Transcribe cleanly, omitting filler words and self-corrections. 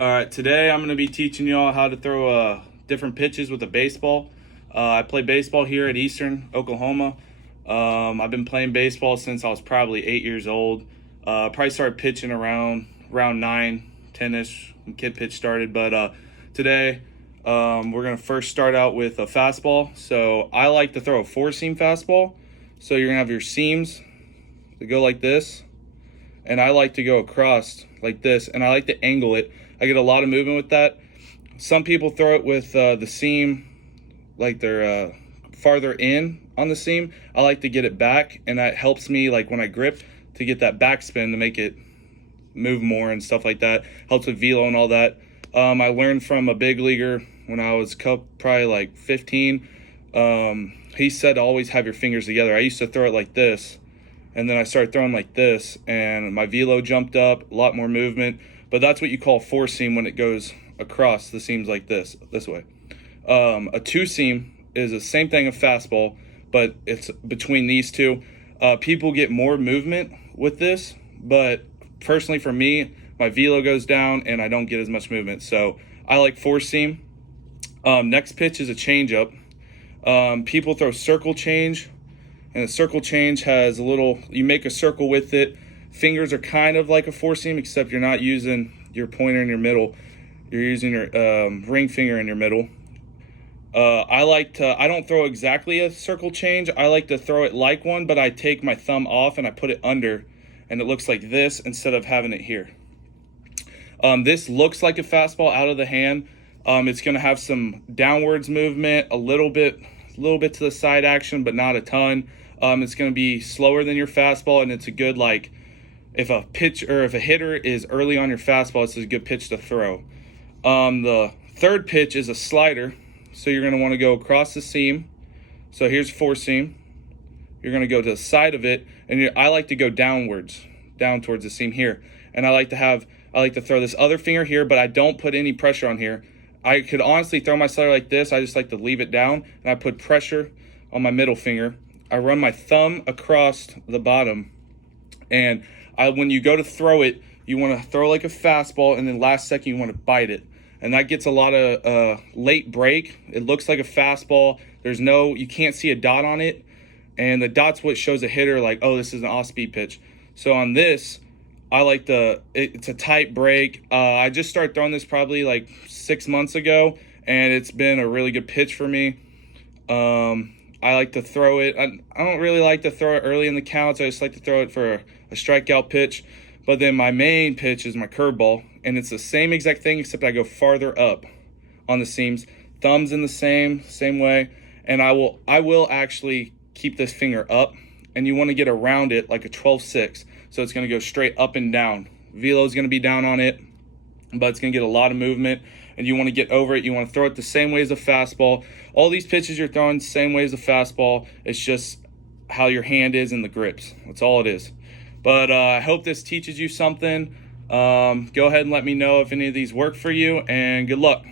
All right, today I'm going to be teaching y'all how to throw different pitches with a baseball. I play baseball here at Eastern, Oklahoma. I've been playing baseball since I was probably 8 years old. Probably started pitching around 9, 10-ish when kid pitch started. But today we're going to first start out with a fastball. So I like to throw a four-seam fastball. So you're going to have your seams that go like this. And I like to go across like this, and I like to angle it. I get a lot of movement with that. Some people throw it with the seam, like they're farther in on the seam. I like to get it back, and that helps me, like when I grip, to get that backspin to make it move more and stuff like that. Helps with velo and all that. I learned from a big leaguer when I was probably like 15. He said to always have your fingers together. I used to throw it like this, and then I started throwing like this, and my velo jumped up, a lot more movement. But that's what you call four seam when it goes across the seams like this way. A two seam is the same thing as fastball, but it's between these two. People get more movement with this, but personally for me, my velo goes down and I don't get as much movement. So I like four seam. Next pitch is a changeup. People throw circle change, and a circle change has you make a circle with it. Fingers are kind of like a four seam, except you're not using your pointer in your middle. You're using your ring finger in your middle. I don't throw exactly a circle change. I like to throw it like one, but I take my thumb off and I put it under, and it looks like this instead of having it here. This looks like a fastball out of the hand. It's going to have some downwards movement, a little bit to the side action, but not a ton. It's going to be slower than your fastball, and it's a good, like, if a hitter is early on your fastball, it's a good pitch to throw. The third pitch is a slider. So you're going to want to go across the seam. So here's four seam. You're going to go to the side of it, and I like to go down towards the seam here. And I like to throw this other finger here, but I don't put any pressure on here. I could honestly throw my slider like this. I just like to leave it down, and I put pressure on my middle finger. I run my thumb across the bottom, and when you go to throw it, you want to throw like a fastball, and then last second you want to bite it. And that gets a lot of late break. It looks like a fastball. You can't see a dot on it. And the dot's what shows a hitter like, oh, this is an off-speed pitch. So on this, it's a tight break. I just started throwing this probably like 6 months ago, and it's been a really good pitch for me. I like to throw it. I don't really like to throw it early in the counts. I just like to throw it for a strikeout pitch. But then my main pitch is my curveball, and it's the same exact thing, except I go farther up on the seams. Thumbs in the same way, and I will actually keep this finger up, and you want to get around it like a 12-6. So it's going to go straight up and down. Velo is going to be down on it, but it's going to get a lot of movement, and you want to get over it. You want to throw it the same way as a fastball. All these pitches you're throwing the same way as a fastball. It's just how your hand is and the grips. That's all it is. But I hope this teaches you something. Go ahead and let me know if any of these work for you, and good luck.